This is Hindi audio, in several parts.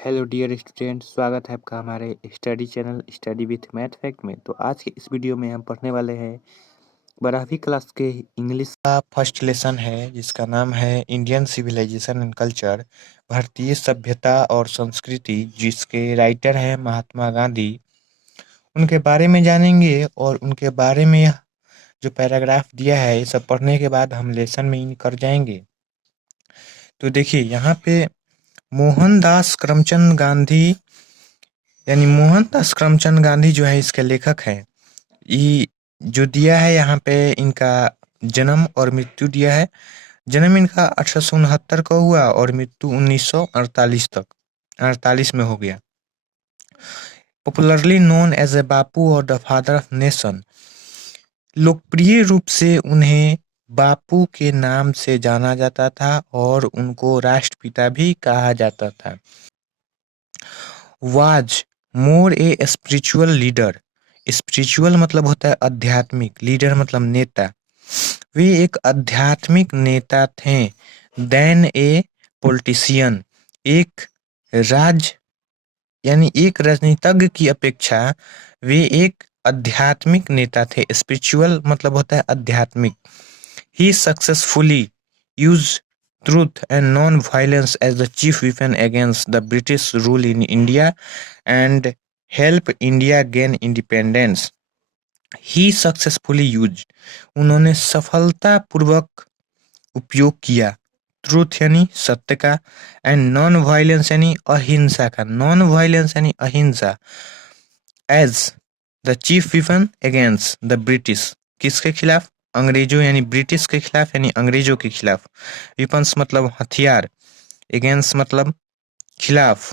हेलो डियर स्टूडेंट, स्वागत है आपका हमारे study channel study with math fact में। तो आज के इस वीडियो में हम पढ़ने वाले हैं 12वीं क्लास के इंग्लिश का फर्स्ट लेसन है, जिसका नाम है इंडियन सिविलाइजेशन एंड कल्चर, भारतीय सभ्यता और संस्कृति, जिसके राइटर हैं महात्मा गांधी। उनके बारे में जानेंगे और उनके बारे में जो पैराग्राफ दिया है ये सब पढ़ने के बाद हम लेसन में इन कर जाएंगे। तो देखिए यहाँ पे मोहनदास करमचंद गांधी यानी मोहनदास करमचंद गांधी जो है इसके लेखक हैं। ये जो दिया है यहाँ पे इनका जन्म और मृत्यु दिया है। जन्म इनका 1869 को हुआ और मृत्यु 1948 तक 48 में हो गया। पॉपुलरली नोन एज ए बापू और द फादर ऑफ नेशन, लोकप्रिय रूप से उन्हें बापू के नाम से जाना जाता था और उनको राष्ट्रपिता भी कहा जाता था। Was more a spiritual leader, spiritual मतलब होता है आध्यात्मिक, लीडर मतलब नेता। वे एक आध्यात्मिक नेता थे। देन ए पॉलिटिशियन, एक राज यानी एक राजनीतिज्ञ की अपेक्षा वे एक आध्यात्मिक नेता थे। स्पिरिचुअल मतलब होता है आध्यात्मिक। He successfully use truth and non-violence as the chief weapon against the British rule in India and help India gain independence. He successfully used, उन्होंने सफलतापूर्वक उपयोग किया। ट्रूथ यानी सत्य का, एंड नॉन वायलेंस यानी अहिंसा का, नॉन वायलेंस यानी अहिंसा, as the chief weapon against the British, किसके खिलाफ? अंग्रेजों यानी ब्रिटिश के खिलाफ यानी अंग्रेजों के खिलाफ। वेपन्स मतलब हथियार, अगेंस्ट मतलब खिलाफ,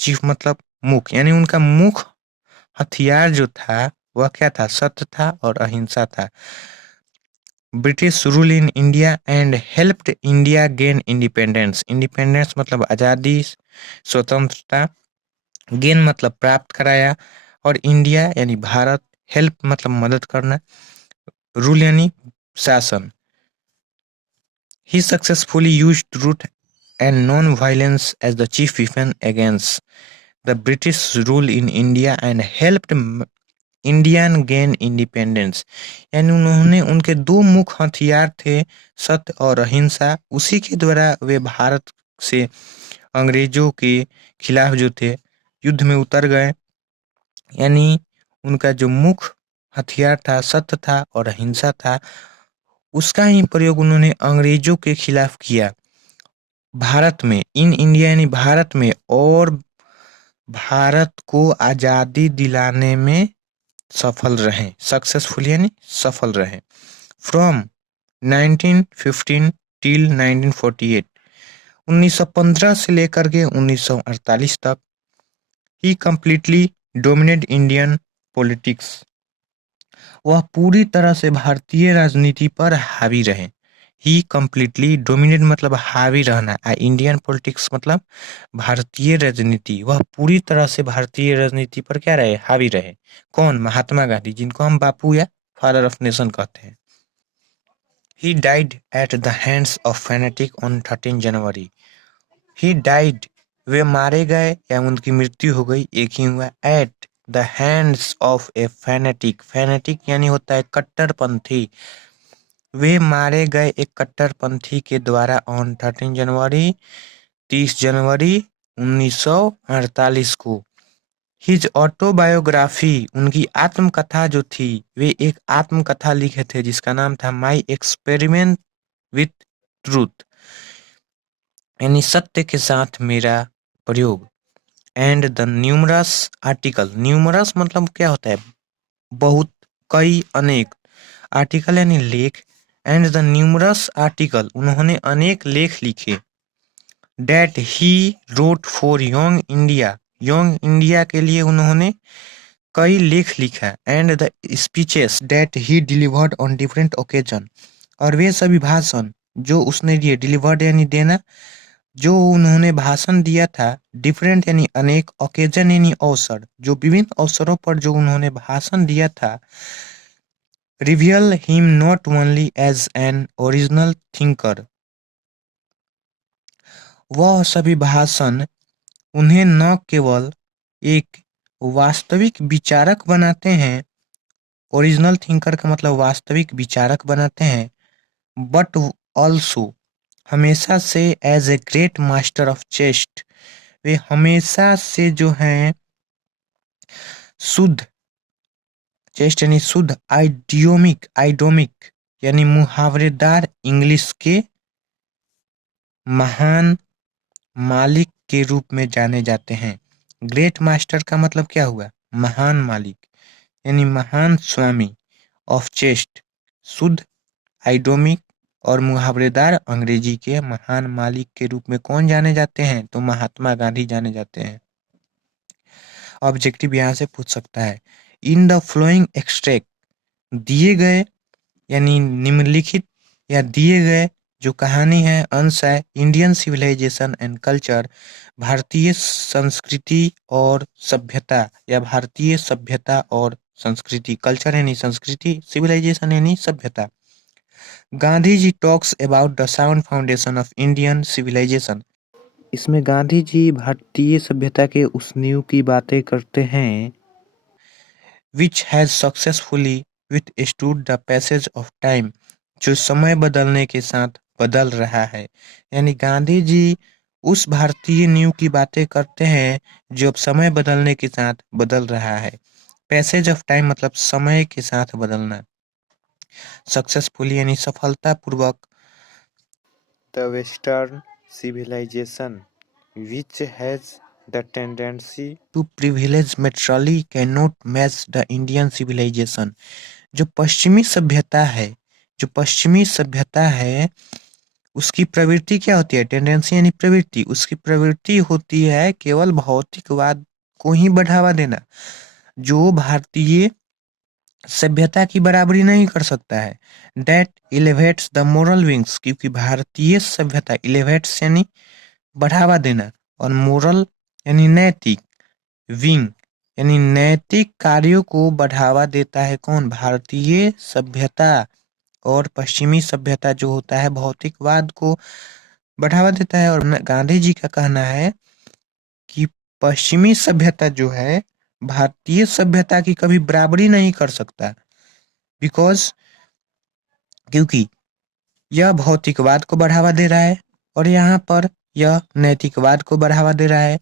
चीफ मतलब मुख, यानी उनका मुख हथियार जो था वह क्या था? सत्य था और अहिंसा था। British rule in India and helped India gain independence, independence मतलब आज़ादी, स्वतंत्रता, गेन मतलब प्राप्त कराया, और इंडिया यानी भारत, हेल्प मतलब मदद करना, रूल यानी शासन। He successfully used truth and non-violence as the chief weapon against the British rule in India and helped Indian gain independence, यानी उन्होंने उनके दो मुख्य हथियार थे, सत्य और अहिंसा, उसी के द्वारा वे भारत से अंग्रेजों के खिलाफ जो थे युद्ध में उतर गए। यानी उनका जो मुख्य हथियार था सत्य था और अहिंसा था, उसका ही प्रयोग उन्होंने अंग्रेजों के खिलाफ किया भारत में, इन इंडिया यानी भारत में, और भारत को आज़ादी दिलाने में सफल रहे। सक्सेसफुल यानी सफल रहे। फ्रॉम 1915 टिल 1948, 1915 से लेकर के 1948 तक। ही कंप्लीटली डोमिनेट इंडियन पॉलिटिक्स, वह पूरी तरह से भारतीय राजनीति पर हावी रहे। ही कंप्लीटली डोमिनेट मतलब हावी रहना, इंडियन पॉलिटिक्स मतलब भारतीय राजनीति, वह पूरी तरह से भारतीय राजनीति पर क्या रहे? हावी रहे। कौन? महात्मा गांधी, जिनको हम बापू या फादर ऑफ नेशन कहते हैं। He died at the hands of fanatic on 13 January. He died, वे मारे गए या उनकी मृत्यु हो गई, एक ही हुआ। Eight the hands of A fanatic, fanatic यानी होता है कट्टरपंथी, वे मारे गए एक कट्टरपंथी के द्वारा ऑन 13 जनवरी 30 जनवरी 1948 को। हिज ऑटोबायोग्राफी, उनकी आत्मकथा जो थी, वे एक आत्मकथा लिखे थे जिसका नाम था माई एक्सपेरिमेंट विथ ट्रूथ, यानी सत्य के साथ मेरा प्रयोग। And the numerous article, numerous मतलब क्या होता है? बहुत, कई, अनेक, आर्टिकल यानी लेख। एंड द न्यूमरस आर्टिकल, उन्होंने अनेक लेख लिखे। That he wrote for Young India, Young India के लिए उन्होंने कई लेख लिखा। And the speeches that he delivered on different occasion, और वे सभी भाषण जो उसने दिए, डिलीवर्ड यानी देना, जो उन्होंने भाषण दिया था, डिफरेंट यानी अनेक, ओकेजन यानी अवसर, जो विभिन्न अवसरों पर जो उन्होंने भाषण दिया था। Reveal him not only as an original thinker, वह सभी भाषण उन्हें न केवल एक वास्तविक विचारक बनाते हैं, ओरिजिनल थिंकर का मतलब वास्तविक विचारक बनाते हैं, बट ऑल्सो हमेशा से as a great master of chest, वे हमेशा से जो हैं शुद्ध, चेस्ट यानी शुद्ध आइडोमिक यानी मुहावरेदार इंग्लिश के महान मालिक के रूप में जाने जाते हैं। ग्रेट मास्टर का मतलब क्या हुआ? महान मालिक यानी महान स्वामी ऑफ चेस्ट, शुद्ध आइडोमिक और मुहावरेदार अंग्रेजी के महान मालिक के रूप में कौन जाने जाते हैं? तो महात्मा गांधी जाने जाते हैं। ऑब्जेक्टिव यहाँ से पूछ सकता है, इन द फ्लोइंग एक्सट्रैक्ट, दिए गए यानी निम्नलिखित या दिए गए जो कहानी है, अंश है, इंडियन सिविलाइजेशन एंड कल्चर, भारतीय संस्कृति और सभ्यता या भारतीय सभ्यता और संस्कृति, कल्चर यानी संस्कृति, सिविलाइजेशन यानी सभ्यता। Gandhi ji talks about the sound foundation of Indian civilization, इसमें गांधी जी भारतीय सभ्यता के उस नींव की बातें करते हैं, which has successfully withstood the passage of time, जो समय बदलने के साथ बदल रहा है। यानी गांधी जी उस भारतीय नींव की बातें करते हैं जो अब समय बदलने के साथ बदल रहा है। पैसेज ऑफ टाइम मतलब समय के साथ बदलना। सक्सेसफुली यानी सफलतापूर्वक। The western civilisation which has the tendency to privilege materially cannot match the Indian civilization, जो पश्चिमी सभ्यता है, जो पश्चिमी सभ्यता है उसकी प्रवृत्ति क्या होती है? टेंडेंसी यानी प्रवृत्ति, उसकी प्रवृत्ति होती है केवल भौतिकवाद को ही बढ़ावा देना, जो भारतीय सभ्यता की बराबरी नहीं कर सकता है। That elevates the moral wings, क्योंकि भारतीय सभ्यता elevates यानी बढ़ावा देना और मोरल यानी नैतिक, विंग यानी नैतिक कार्यों को बढ़ावा देता है कौन? भारतीय सभ्यता। और पश्चिमी सभ्यता जो होता है भौतिकवाद को बढ़ावा देता है। और गांधी जी का कहना है कि पश्चिमी सभ्यता जो है भारतीय सभ्यता की कभी बराबरी नहीं कर सकता, बिकॉज क्योंकि यह भौतिकवाद को बढ़ावा दे रहा है और यहाँ पर यह नैतिकवाद को बढ़ावा दे रहा है।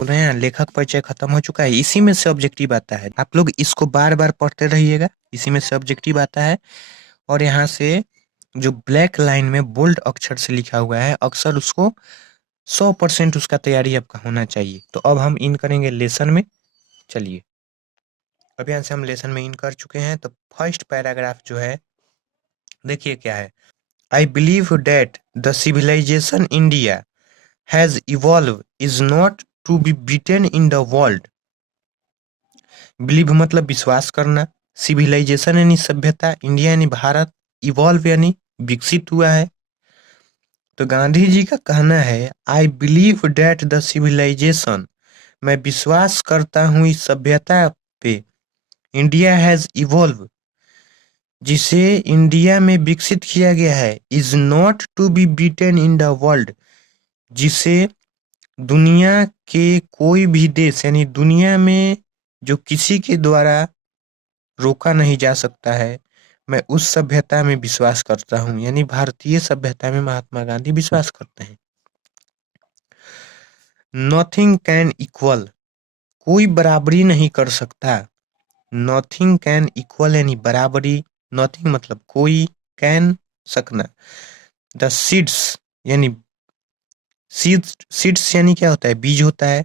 बोल रहे हैं लेखक परिचय खत्म हो चुका है, इसी में से ऑब्जेक्टिव आता है, आप लोग इसको बार बार पढ़ते रहिएगा, इसी में से ऑब्जेक्टिव आता है। और यहाँ से जो ब्लैक लाइन में बोल्ड अक्षर से लिखा हुआ है अक्सर उसको 100% उसका तैयारी आपका होना चाहिए। तो अब हम इन करेंगे लेसन में। चलिए अब यहाँ से हम लेसन में इन कर चुके हैं। तो फर्स्ट पैराग्राफ जो है देखिए क्या है, I believe that the civilisation India has evolve is not to be beaten in the world. Believe मतलब विश्वास करना, सिविलाइजेशन यानी सभ्यता, इंडिया यानी भारत, इवॉल्व यानी विकसित हुआ है। तो गांधी जी का कहना है I believe that the civilisation, मैं विश्वास करता हूँ इस सभ्यता पे, इंडिया हैज इवॉल्व, जिसे इंडिया में विकसित किया गया है, is not to be beaten in the world, जिसे दुनिया के कोई भी देश यानी दुनिया में जो किसी के द्वारा रोका नहीं जा सकता है। मैं उस सभ्यता में विश्वास करता हूँ, यानी भारतीय सभ्यता में महात्मा गांधी विश्वास करते हैं। नथिंग कैन इक्वल, कोई बराबरी नहीं कर सकता। नथिंग कैन इक्वल यानी बराबरी, नथिंग मतलब कोई, कैन सकना। द सीड्स यानी सीड्स यानी क्या होता है? बीज होता है।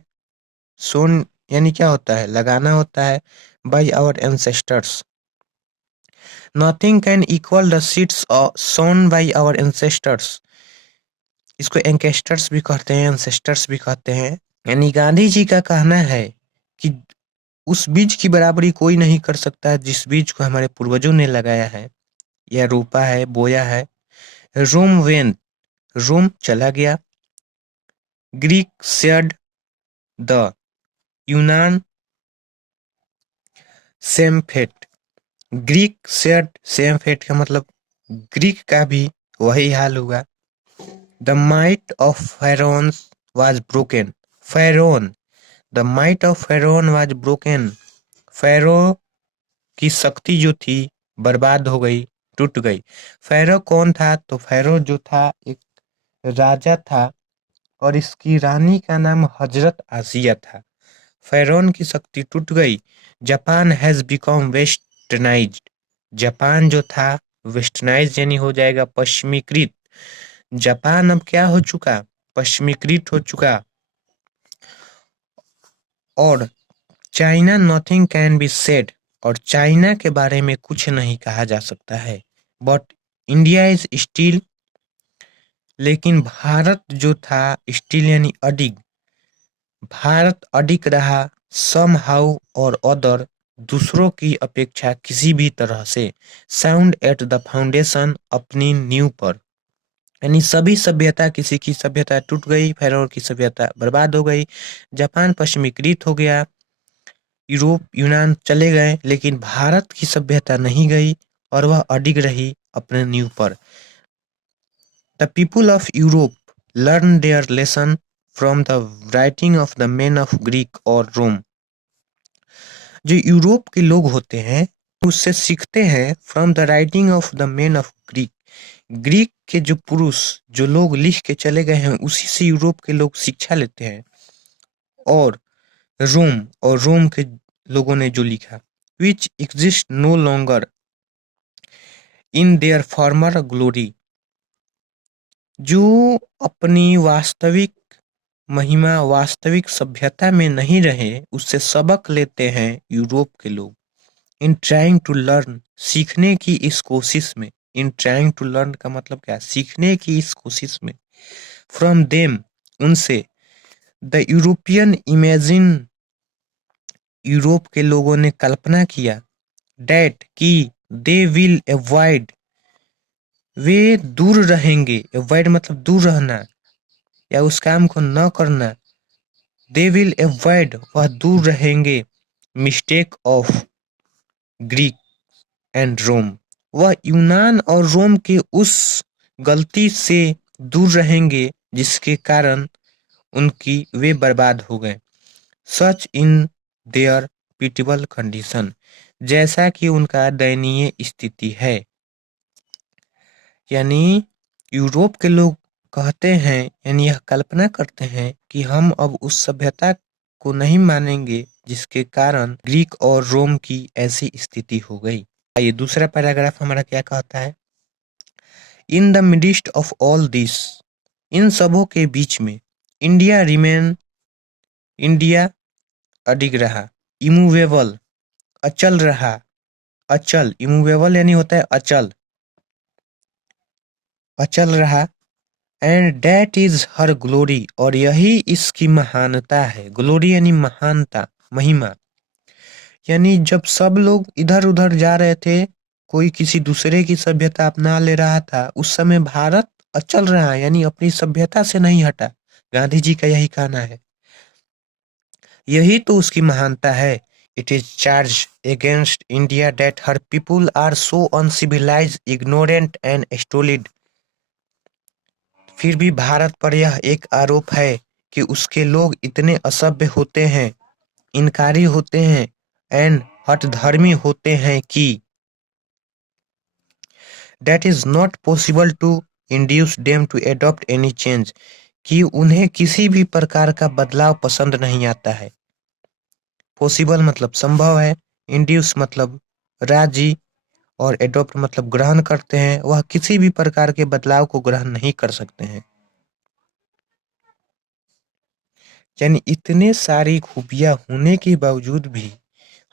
सोन यानी क्या होता है? लगाना होता है। By our ancestors, nothing can equal the seeds sown by our ancestors. इसको एंकेस्टर्स भी कहते हैं, एंसेस्टर्स भी कहते हैं। यानी गांधी जी का कहना है कि उस बीज की बराबरी कोई नहीं कर सकता जिस बीज को हमारे पूर्वजों ने लगाया है या रोपा है, बोया है। रोम वेन, रोम चला गया। ग्रीक शेयर्ड द, यूनान same fate, Greek shared same fate का मतलब ग्रीक का भी वही हाल हुआ। The might of Pharaohs was broken. Pharaoh, the might of Pharaoh was broken. Pharaoh की शक्ति जो थी बर्बाद हो गई, टूट गई। फैरो कौन था? तो फैरो जो था एक राजा था और इसकी रानी का नाम हजरत आसिया था। फैरोन की शक्ति टूट गई। Japan has become westernised. Japan जो था वेस्टर्नाइज यानी हो जाएगा पश्चिमीकृत। जापान अब क्या हो चुका? पश्चिमीकृत हो चुका। और China nothing can be said, और चाइना के बारे में कुछ नहीं कहा जा सकता है। बट इंडिया इज स्टिल, लेकिन भारत जो था स्टिल यानी अडिग, भारत अडिग रहा सम हाउ और अदर, दूसरों की अपेक्षा किसी भी तरह से, साउंड एट द फाउंडेशन, अपनी नींव पर। यानी सभी सभ्यता, किसी की सभ्यता टूट गई, फैरों की सभ्यता बर्बाद हो गई, जापान पश्चिमीकृत हो गया, यूरोप यूनान चले गए, लेकिन भारत की सभ्यता नहीं गई और वह अडिग रही अपने नींव पर। The people of Europe learn their lesson from the writing of the main of Greek और रोम। जो यूरोप के लोग होते हैं उससे सीखते हैं from the writing of the main of Greek. Greek के जो पुरुष, जो लोग लिख के चले गए हैं, उसी से यूरोप के लोग शिक्षा लेते हैं। और रोम के लोगों ने जो लिखा, which exist no longer in their former glory, जो अपनी वास्तविक महिमा, वास्तविक सभ्यता में नहीं रहे, उससे सबक लेते हैं यूरोप के लोग। इन ट्राइंग टू लर्न, सीखने की इस कोशिश में। इन ट्राइंग टू लर्न का मतलब क्या? सीखने की इस कोशिश में। फ्रॉम देम, उनसे। द यूरोपियन इमेजिन, यूरोप के लोगों ने कल्पना किया। डैट, की। दे विल अवॉइड, वे दूर रहेंगे। अवॉइड मतलब दूर रहना या उस काम को न करना। दे विल अवॉइड, वह दूर रहेंगे। मिस्टेक ऑफ ग्रीक एंड रोम, वह यूनान और रोम के उस गलती से दूर रहेंगे जिसके कारण उनकी वे बर्बाद हो गए। सच इन देयर पिटिबल कंडीशन, जैसा कि उनका दयनीय स्थिति है। यानी यूरोप के लोग कहते हैं, यानी यह कल्पना करते हैं कि हम अब उस सभ्यता को नहीं मानेंगे जिसके कारण ग्रीक और रोम की ऐसी स्थिति हो गई। ये दूसरा पैराग्राफ हमारा क्या कहता है? In the midst of all this, इन सबों के बीच में, इंडिया रिमेन, इंडिया अडिग रहा। इमूवेबल, अचल रहा। अचल, इमूवेबल यानी होता है अचल, अचल रहा। And that is her glory, और यही इसकी महानता है। ग्लोरी यानी महानता, महिमा। यानी जब सब लोग इधर उधर जा रहे थे, कोई किसी दूसरे की सभ्यता अपना ले रहा था, उस समय भारत अचल रहा, यानी अपनी सभ्यता से नहीं हटा। गांधी जी का यही कहना है, यही तो उसकी महानता है। It is charge against India that her people are so uncivilized, ignorant and stolid. फिर भी भारत पर यह एक आरोप है कि उसके लोग इतने असभ्य होते हैं, इनकारी होते हैं एंड हठधर्मी होते हैं कि that is not possible to induce them to adopt any change, कि उन्हें किसी भी प्रकार का बदलाव पसंद नहीं आता है। पॉसिबल मतलब संभव है, इंड्यूस मतलब राजी, और एडॉप्ट मतलब ग्रहण करते हैं। वह किसी भी प्रकार के बदलाव को ग्रहण नहीं कर सकते हैं। यानी इतने सारी खूबियां होने के बावजूद भी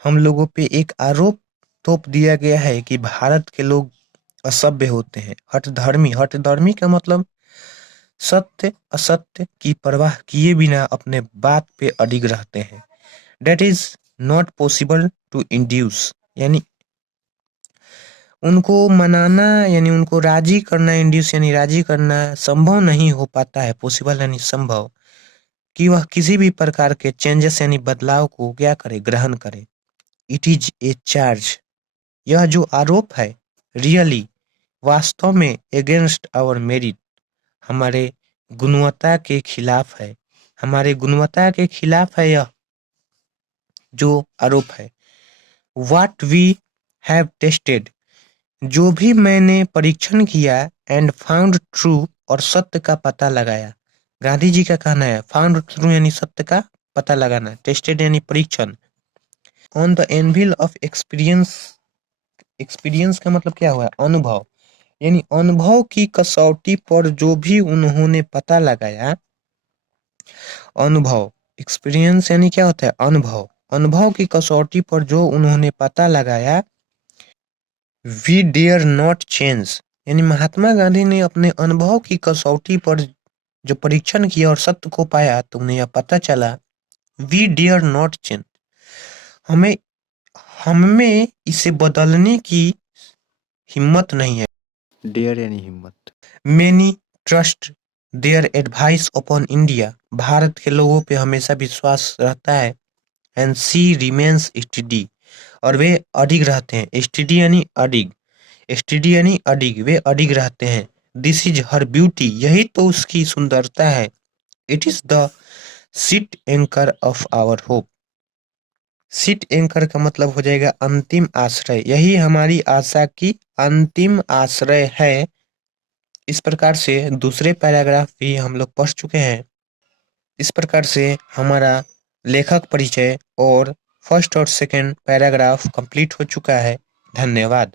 हम लोगों पे एक आरोप थोप दिया गया है कि भारत के लोग असभ्य होते हैं, हठधर्मी। हठधर्मी का मतलब सत्य असत्य की परवाह किए बिना अपने बात पे अडिग रहते हैं। That is not possible to induce, यानी उनको मनाना, यानी उनको राजी करना, इंड्यूस यानी राजी करना संभव नहीं हो पाता है। पॉसिबल यानी संभव, कि वह किसी भी प्रकार के चेंजेस यानी बदलाव को क्या करे, ग्रहण करे। इट इज ए चार्ज, यह जो आरोप है, रियली, वास्तव में, अगेंस्ट आवर मेरिट, हमारे गुणवत्ता के खिलाफ है। हमारे गुणवत्ता के खिलाफ है यह जो आरोप है। What we have tested, जो भी मैंने परीक्षण किया, एंड फाउंड ट्रू, और सत्य का पता लगाया। गांधी जी का कहना है फाउंड ट्रू यानी सत्य का पता लगाना, टेस्टेड यानी परीक्षण। On the anvil of experience, experience का मतलब क्या हुआ, अनुभव, यानी अनुभव की कसौटी पर जो भी उन्होंने पता लगाया। अनुभव, एक्सपीरियंस यानी क्या होता है, अनुभव, अनुभव की कसौटी पर जो उन्होंने पता लगाया। वी डेयर नॉट चेंज, यानी महात्मा गांधी ने अपने अनुभव की कसौटी पर जो परीक्षण किया और सत्य को पाया तो उन्हें यह पता चला। वी डेयर नॉट चेंज, हमें हमें इसे बदलने की हिम्मत नहीं है। डेयर यानी हिम्मत। Many trust their advice upon India, Bharat के लोगों पे हमेशा विश्वास रहता है। एंड सी रिमेन्स स्टडी, और वे अडिग रहते हैं। स्टडी यानी अडिग, स्टडी यानी अडिग, वे अडिग रहते हैं। दिस इज हर ब्यूटी, यही तो उसकी सुंदरता है। It is the sheet anchor of our hope, sheet anchor का मतलब हो जाएगा अंतिम आश्रय, यही हमारी आशा की अंतिम आश्रय है। इस प्रकार से दूसरे पैराग्राफ भी हम लोग पढ़ चुके हैं। इस प्रकार से हमारा लेखक परिचय और फर्स्ट और सेकंड पैराग्राफ कंप्लीट हो चुका है। धन्यवाद।